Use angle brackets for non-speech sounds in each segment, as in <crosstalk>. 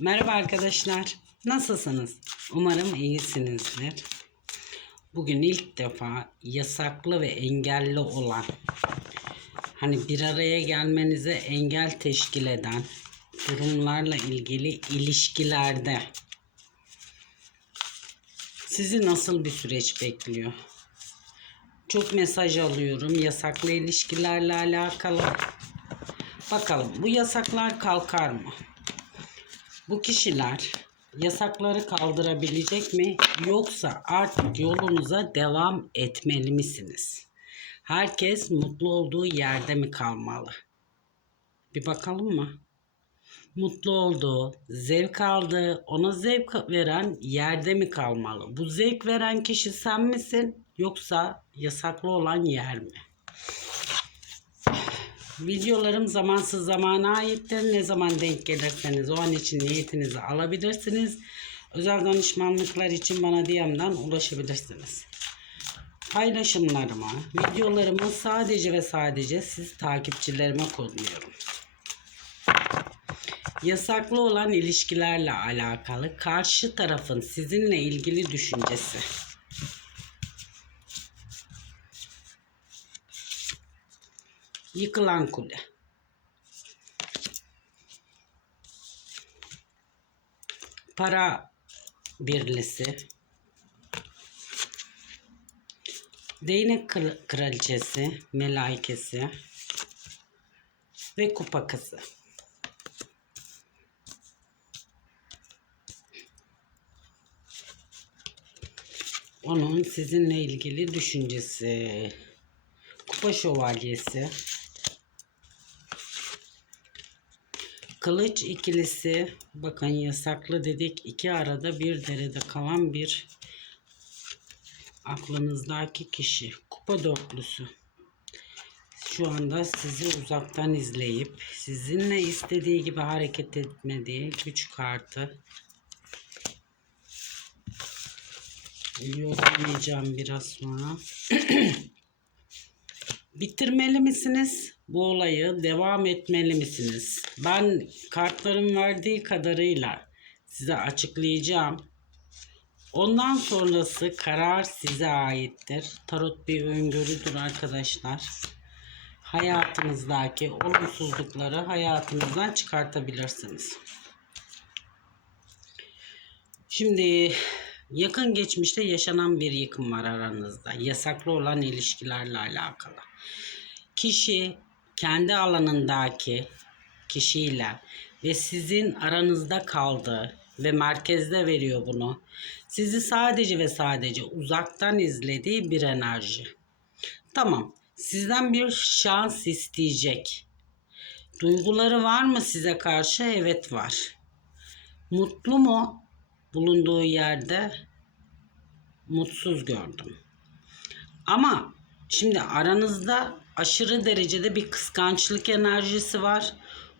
Merhaba arkadaşlar. Nasılsınız? Umarım iyisinizdir. Bugün ilk defa yasaklı ve engelli olan hani bir araya gelmenize engel teşkil eden durumlarla ilgili ilişkilerde sizi nasıl bir süreç bekliyor? Çok mesaj alıyorum yasaklı ilişkilerle alakalı. Bakalım bu yasaklar kalkar mı? Bu kişiler yasakları kaldırabilecek mi yoksa artık yolunuza devam etmeli misiniz? Herkes mutlu olduğu yerde mi kalmalı? Bir bakalım mı? Mutlu olduğu, zevk aldığı, ona zevk veren yerde mi kalmalı? Bu zevk veren kişi sen misin yoksa yasaklı olan yer mi? Videolarım zamansız zamana aittir. Ne zaman denk gelirseniz o an için niyetinizi alabilirsiniz. Özel danışmanlıklar için bana DM'den ulaşabilirsiniz. Paylaşımlarıma, videolarımı sadece ve sadece siz takipçilerime kodluyorum. Yasaklı olan ilişkilerle alakalı karşı tarafın sizinle ilgili düşüncesi. Yıkılan kule. Para birlisi. Değnek kraliçesi, melaikesi ve kupa kızı. Onun sizinle ilgili düşüncesi. Kupa şövalyesi. Kılıç ikilisi bakın yasaklı dedik iki arada bir derede kalan bir aklınızdaki kişi kupa dörtlüsü şu anda sizi uzaktan izleyip sizinle istediği gibi hareket etmediği güç kartı yorumlayacağım biraz sonra <clears throat> bitirmeli misiniz? Bu olayı devam etmeli misiniz? Ben kartların verdiği kadarıyla size açıklayacağım. Ondan sonrası karar size aittir. Tarot bir öngörüdür arkadaşlar. Hayatınızdaki olumsuzlukları hayatınızdan çıkartabilirsiniz. Şimdi yakın geçmişte yaşanan bir yıkım var aranızda. Yasaklı olan ilişkilerle alakalı kişi kendi alanındaki kişiyle ve sizin aranızda kaldığı ve merkezde veriyor bunu. Sizi sadece ve sadece uzaktan izlediği bir enerji. Tamam. Sizden bir şans isteyecek. Duyguları var mı size karşı? Evet var. Mutlu mu? Bulunduğu yerde mutsuz gördüm. Ama şimdi aranızda aşırı derecede bir kıskançlık enerjisi var.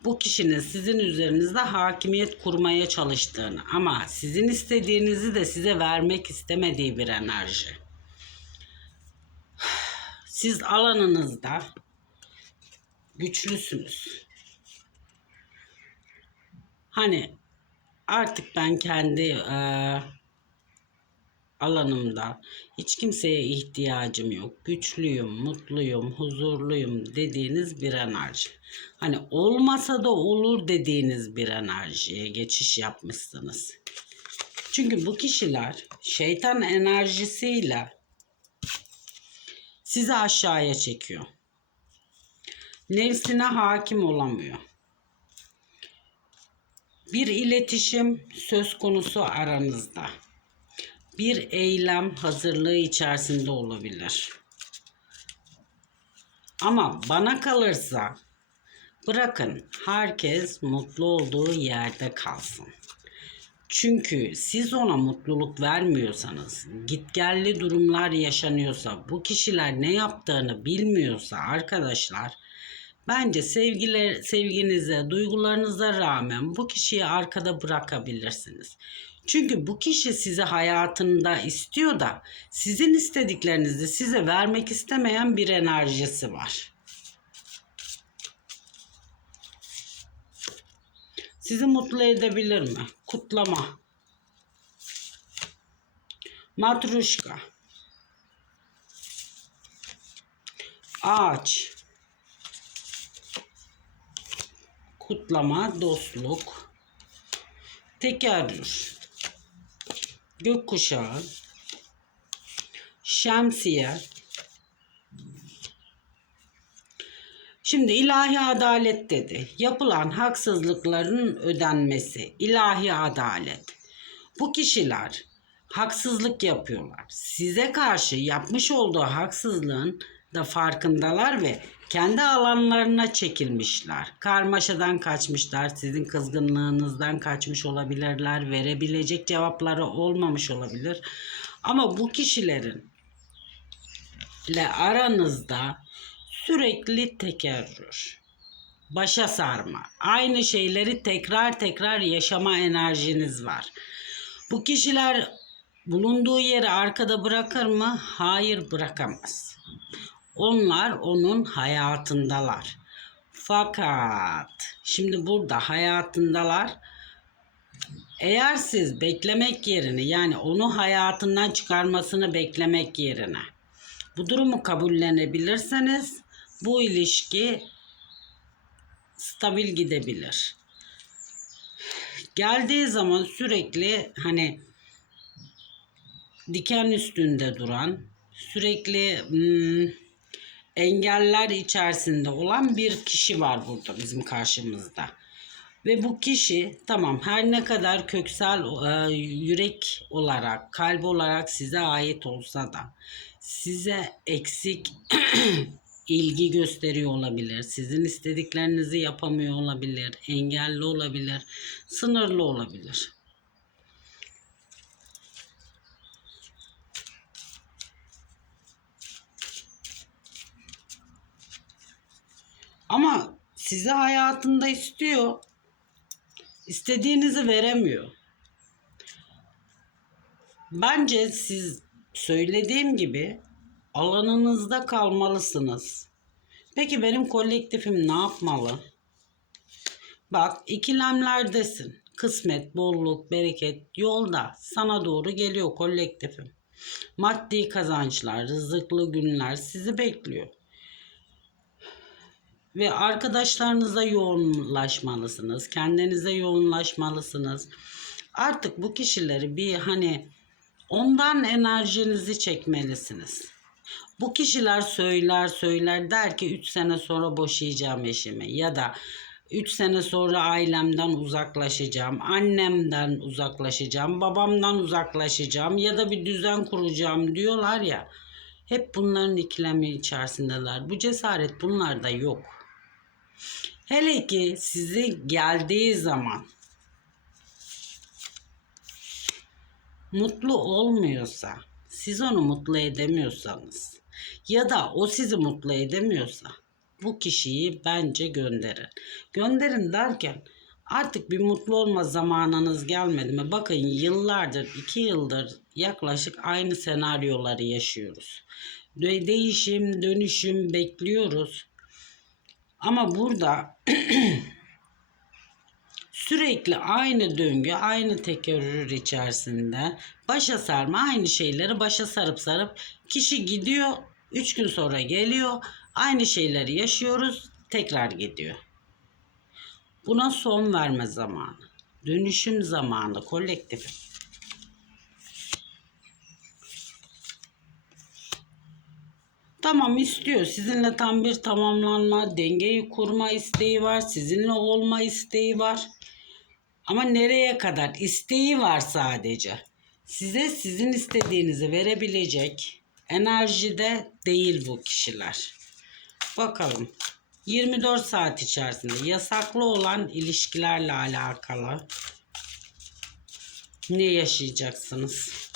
Bu kişinin sizin üzerinizde hakimiyet kurmaya çalıştığını ama sizin istediğinizi de size vermek istemediği bir enerji. Siz alanınızda güçlüsünüz. Hani artık ben kendi eee alanımda hiç kimseye ihtiyacım yok. Güçlüyüm, mutluyum, huzurluyum dediğiniz bir enerji. Hani olmasa da olur dediğiniz bir enerjiye geçiş yapmışsınız. Çünkü bu kişiler şeytan enerjisiyle sizi aşağıya çekiyor. Nefsine hakim olamıyor. Bir iletişim söz konusu aranızda bir eylem hazırlığı içerisinde olabilir. Ama bana kalırsa bırakın herkes mutlu olduğu yerde kalsın. Çünkü siz ona mutluluk vermiyorsanız, gitgelli durumlar yaşanıyorsa, bu kişiler ne yaptığını bilmiyorsa arkadaşlar, bence sevgiler, sevginize, duygularınıza rağmen bu kişiyi arkada bırakabilirsiniz. Çünkü bu kişi sizi hayatında istiyor da sizin istediklerinizi size vermek istemeyen bir enerjisi var. sizi mutlu edebilir mi? Kutlama. Matruşka. Ağaç. Kutlama, dostluk. Tekerrür. Gökkuşağı. Şemsiye. Şimdi ilahi adalet dedi. Yapılan haksızlıkların ödenmesi. ilahi adalet. Bu kişiler haksızlık yapıyorlar. Size karşı yapmış olduğu haksızlığın da farkındalar ve kendi alanlarına çekilmişler. Karmaşadan kaçmışlar. Sizin kızgınlığınızdan kaçmış olabilirler. Verebilecek cevapları olmamış olabilir. Ama bu kişilerin ile aranızda sürekli tekerrür, başa sarma, aynı şeyleri tekrar tekrar yaşama enerjiniz var. Bu kişiler bulunduğu yeri arkada bırakır mı? Hayır bırakamaz. Onlar onun hayatındalar. Fakat şimdi burada hayatındalar. Eğer siz beklemek yerine yani onu hayatından çıkarmasını beklemek yerine bu durumu kabullenebilirseniz bu ilişki stabil gidebilir. Geldiği zaman sürekli hani diken üstünde duran, sürekli hmm, engeller içerisinde olan bir kişi var burada bizim karşımızda. Ve bu kişi tamam her ne kadar köksel e, yürek olarak, kalp olarak size ait olsa da size eksik <clears throat> ilgi gösteriyor olabilir. Sizin istediklerinizi yapamıyor olabilir. Engelli olabilir. Sınırlı olabilir. Ama sizi hayatında istiyor. İstediğinizi veremiyor. Bence siz söylediğim gibi alanınızda kalmalısınız. Peki benim kolektifim ne yapmalı? Bak ikilemlerdesin. Kısmet, bolluk, bereket yolda sana doğru geliyor kolektifim. Maddi kazançlar, rızıklı günler sizi bekliyor. Ve arkadaşlarınıza yoğunlaşmalısınız. Kendinize yoğunlaşmalısınız. Artık bu kişileri bir hani ondan enerjinizi çekmelisiniz. Bu kişiler söyler söyler der ki 3 sene sonra boşayacağım eşimi ya da 3 sene sonra ailemden uzaklaşacağım, annemden uzaklaşacağım, babamdan uzaklaşacağım ya da bir düzen kuracağım diyorlar ya. Hep bunların ikilemi içerisindeler. Bu cesaret bunlarda yok. Hele ki sizi geldiği zaman mutlu olmuyorsa, siz onu mutlu edemiyorsanız ya da o sizi mutlu edemiyorsa bu kişiyi bence gönderin. Gönderin derken artık bir mutlu olma zamanınız gelmedi mi? Bakın yıllardır, iki yıldır yaklaşık aynı senaryoları yaşıyoruz. De- Değişim, dönüşüm bekliyoruz. Ama burada <clears throat> sürekli aynı döngü, aynı tekerrür içerisinde başa sarma aynı şeyleri başa sarıp sarıp kişi gidiyor, üç gün sonra geliyor, aynı şeyleri yaşıyoruz, tekrar gidiyor. Buna son verme zamanı, dönüşüm zamanı kolektif. Tamam istiyor. Sizinle tam bir tamamlanma, dengeyi kurma isteği var. Sizinle olma isteği var. Ama nereye kadar? İsteği var sadece. Size sizin istediğinizi verebilecek enerjide değil bu kişiler. Bakalım. 24 saat içerisinde yasaklı olan ilişkilerle alakalı ne yaşayacaksınız?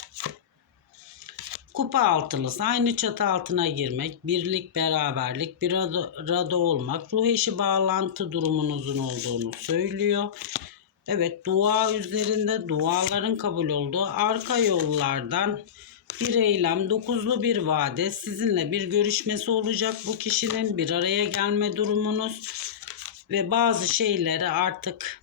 Kupa altılısı aynı çatı altına girmek, birlik, beraberlik, bir arada, olmak, ruh eşi bağlantı durumunuzun olduğunu söylüyor. Evet dua üzerinde duaların kabul olduğu arka yollardan bir eylem, dokuzlu bir vade sizinle bir görüşmesi olacak bu kişinin bir araya gelme durumunuz ve bazı şeyleri artık